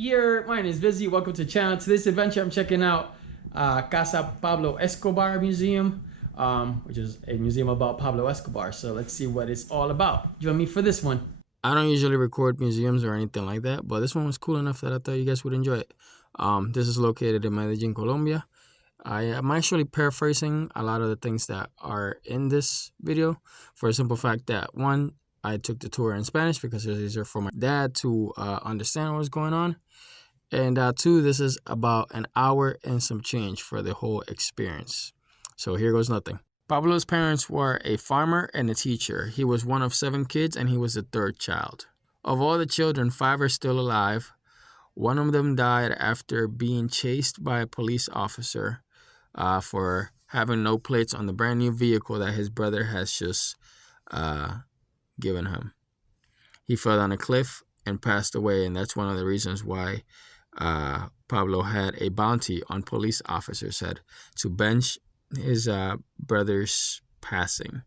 My name is Vizzy. Welcome to the channel. Today's adventure, I'm checking out Casa Pablo Escobar Museum, which is a museum about Pablo Escobar. So let's see what it's all about. Join me for this one. I don't usually record museums or anything like that, but this one was cool enough that I thought you guys would enjoy it. This is located in Medellin, Colombia. I am actually paraphrasing a lot of the things that are in this video for a simple fact that, one, I took the tour in Spanish because it's easier for my dad to understand what's going on. And two, this is about an hour and some change for the whole experience. So here goes nothing. Pablo's parents were a farmer and a teacher. He was one of 7 kids and he was the 3rd child. Of all the children, 5 are still alive. One of them died after being chased by a police officer for having no plates on the brand new vehicle that his brother has just given him. He fell down a cliff and passed away, and that's one of the reasons why Pablo had a bounty on police officers' head to bench his brother's passing.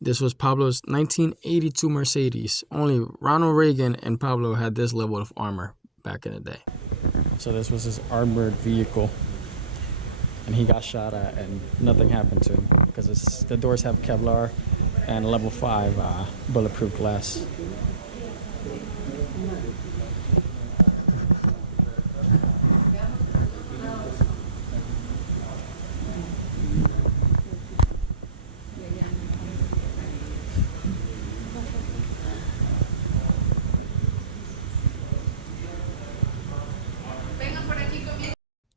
This was Pablo's 1982 Mercedes. Only Ronald Reagan and Pablo had this level of armor back in the day. So this was his armored vehicle, and he got shot at and nothing happened to him because the doors have Kevlar and level 5 bulletproof glass.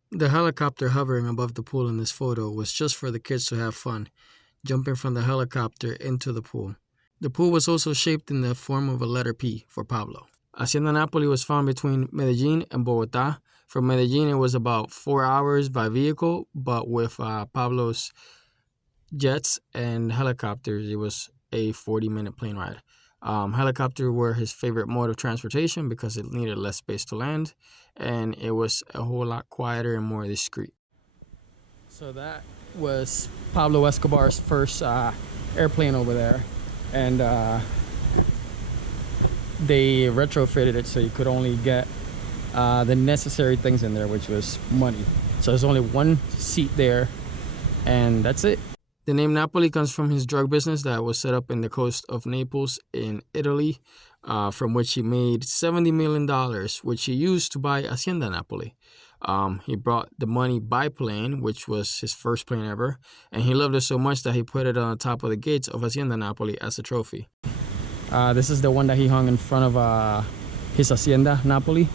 The helicopter hovering above the pool in this photo was just for the kids to have fun, jumping from the helicopter into the pool. The pool was also shaped in the form of a letter P for Pablo. Hacienda Napoli was found between Medellin and Bogotá. From Medellin, it was about 4 hours by vehicle, but with Pablo's jets and helicopters, it was a 40-minute plane ride. Helicopters were his favorite mode of transportation because it needed less space to land, and it was a whole lot quieter and more discreet. So that was Pablo Escobar's first airplane over there, and they retrofitted it so you could only get the necessary things in there, which was money. So there's only one seat there, and that's it. The name Napoli comes from his drug business that was set up in the coast of Naples in Italy, from which he made $70 million, which he used to buy Hacienda Napoli. He brought the money by plane, which was his first plane ever, and he loved it so much that he put it on the top of the gates of Hacienda Napoli as a trophy. This is the one that he hung in front of his Hacienda Napoli,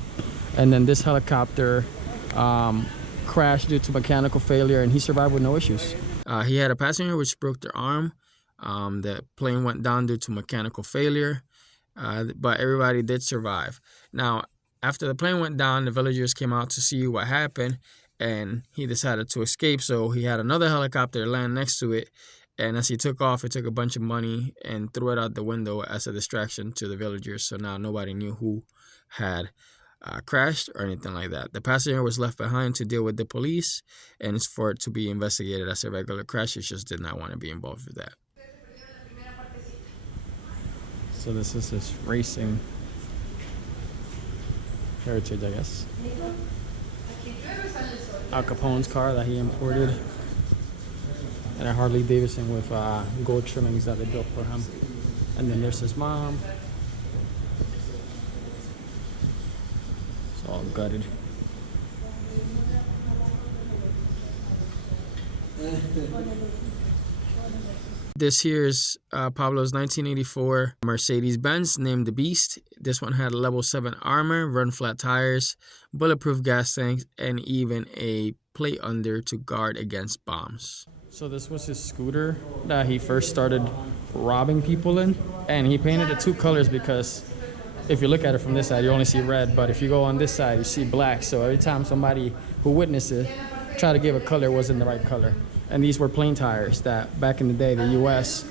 and then this helicopter crashed due to mechanical failure, and he survived with no issues. He had a passenger which broke their arm. The plane went down due to mechanical failure, but everybody did survive. Now, after the plane went down, the villagers came out to see what happened, and he decided to escape. So he had another helicopter land next to it, and as he took off, he took a bunch of money and threw it out the window as a distraction to the villagers. So now nobody knew who had crashed or anything like that. The passenger was left behind to deal with the police, and it's for it to be investigated as a regular crash. He just did not want to be involved with that. So this is his racing heritage, I guess. Al Capone's car that he imported, and a Harley Davidson with gold trimmings that they built for him. And then there's his mom. It's all gutted. This here is Pablo's 1984 Mercedes-Benz named the Beast. This one had level 7 armor, run flat tires, bulletproof gas tanks, and even a plate under to guard against bombs. So this was his scooter that he first started robbing people in, and he painted it 2 colors because if you look at it from this side, you only see red, but if you go on this side, you see black. So every time somebody who witnessed it tried to give a color, it wasn't the right color. And these were plain tires that back in the day, the U.S.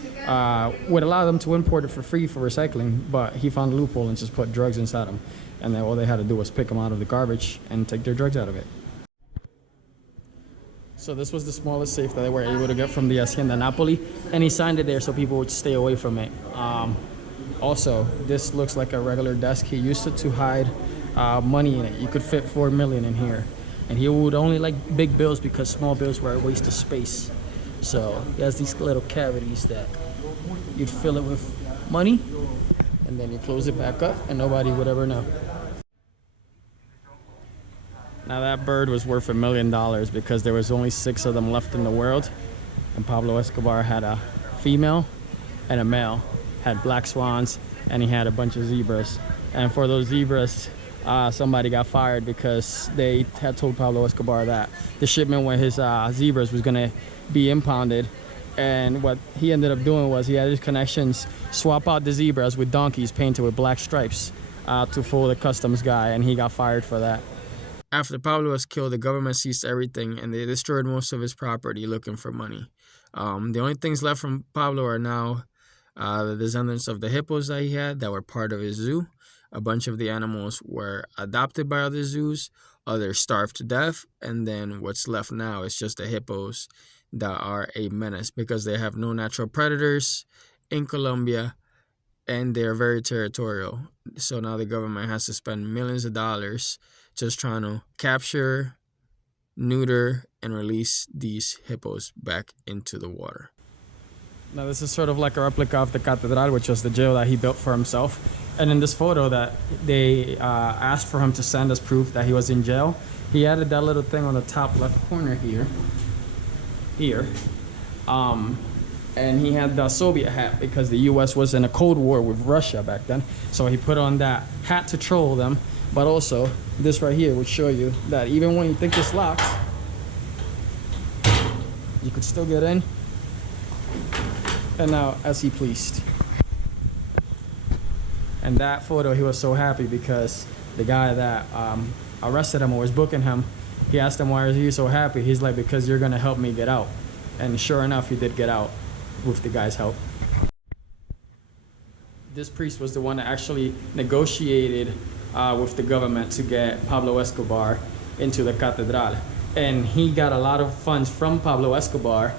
Would allow them to import it for free for recycling, but he found a loophole and just put drugs inside them. And then all they had to do was pick them out of the garbage and take their drugs out of it. So this was the smallest safe that they were able to get from the Hacienda Napoli, and he signed it there so people would stay away from it. Also, this looks like a regular desk. He used it to hide money in it. You could fit 4 million in here. And he would only like big bills because small bills were a waste of space. So he has these little cavities that you'd fill it with money, and then you close it back up and nobody would ever know. Now that bird was worth $1 million because there was only 6 of them left in the world. And Pablo Escobar had a female and a male, had black swans, and he had a bunch of zebras. And for those zebras, somebody got fired because they had told Pablo Escobar that the shipment with his zebras was gonna be impounded. And what he ended up doing was he had his connections swap out the zebras with donkeys painted with black stripes to fool the customs guy, and he got fired for that. After Pablo was killed, the government seized everything and they destroyed most of his property looking for money. The only things left from Pablo are now the descendants of the hippos that he had that were part of his zoo. A bunch of the animals were adopted by other zoos, others starved to death, and then what's left now is just the hippos that are a menace because they have no natural predators in Colombia and they're very territorial. So now the government has to spend millions of dollars just trying to capture, neuter, and release these hippos back into the water. Now this is sort of like a replica of the Cathedral, which was the jail that he built for himself. And in this photo that they asked for him to send as proof that he was in jail, he added that little thing on the top left corner here. And he had the Soviet hat because the US was in a Cold War with Russia back then. So he put on that hat to troll them. But also, this right here would show you that even when you think it's locked, you could still get in. And now, as he pleased. And that photo, he was so happy because the guy that arrested him or was booking him, he asked him, why is he so happy? He's like, because you're gonna help me get out. And sure enough, he did get out with the guy's help. This priest was the one that actually negotiated with the government to get Pablo Escobar into the Cathedral. And he got a lot of funds from Pablo Escobar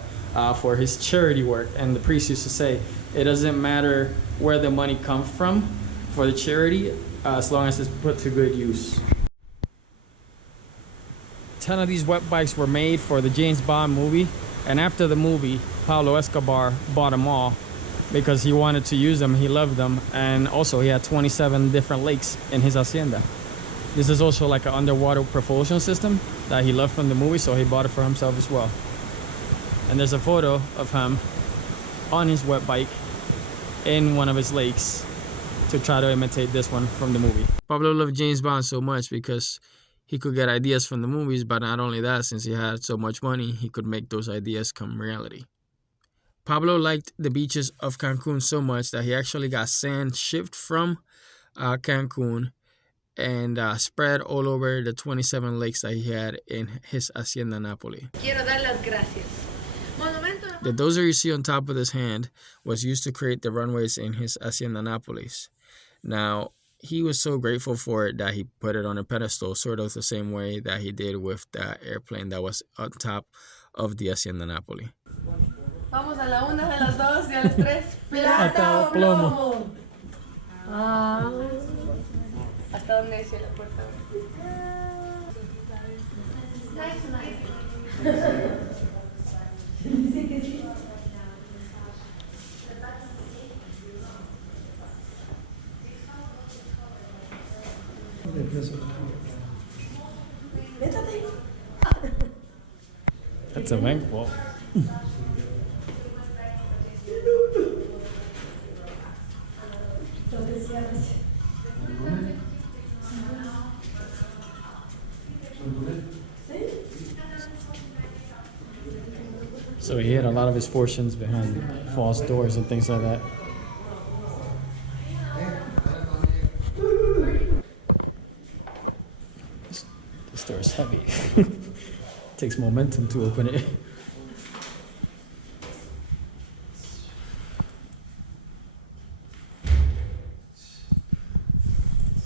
for his charity work. And the priest used to say, it doesn't matter where the money comes from for the charity, as long as it's put to good use. 10 of these wet bikes were made for the James Bond movie. And after the movie, Pablo Escobar bought them all because he wanted to use them, he loved them. And also he had 27 different lakes in his hacienda. This is also like an underwater propulsion system that he loved from the movie, so he bought it for himself as well. And there's a photo of him on his wet bike in one of his lakes to try to imitate this one from the movie. Pablo loved James Bond so much because he could get ideas from the movies, but not only that, since he had so much money, he could make those ideas come reality. Pablo liked the beaches of Cancun so much that he actually got sand shipped from Cancun and spread all over the 27 lakes that he had in his Hacienda Napoli. Quiero dar las gracias. The dozer you see on top of his hand was used to create the runways in his Hacienda Nápoles. Now, he was so grateful for it that he put it on a pedestal, sort of the same way that he did with the airplane that was on top of the Hacienda Napoli. Vamos a la una, a las dos y a las tres. Plata o plomo. ¿Hasta dónde dice la puerta? Dice que sí. That's a bank vault. So he had a lot of his fortunes behind false doors and things like that. This door is heavy. Takes momentum to open it.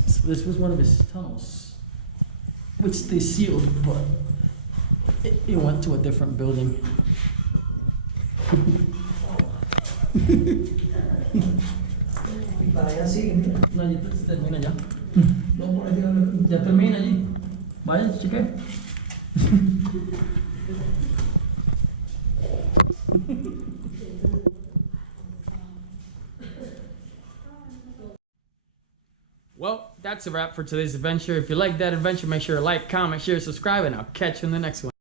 So this was one of his tunnels, which they sealed, but it went to a different building. No, ya termina ya. No, por aquí, ya termina allí. Vaya, cheque. Well, that's a wrap for today's adventure. If you like that adventure, make sure to like, comment, share, subscribe, and I'll catch you in the next one.